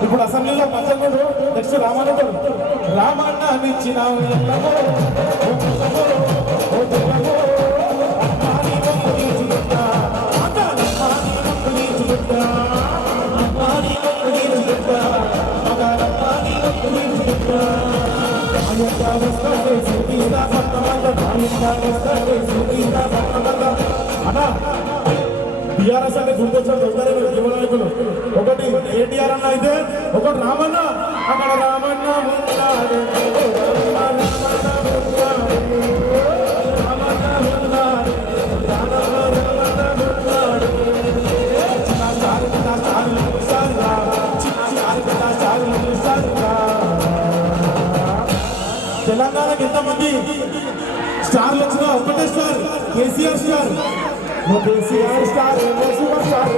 ఇప్పుడు అసెంబ్లీలో పంచకుడు నెక్స్ట్ రామన్నడు రామన్న ఇచ్చిన అన్నా టీఆర్ఎస్ అంటే గుర్తొచ్చాడు యువ నాయకులు ఒకటి ఏటీఆర్ అన్న అయితే ఒకటి రామన్న అక్కడ రామన్న తెలంగాణకి ఎంతమంది స్టార్లు వచ్చినా ఒకటే star KCR star KCR star super star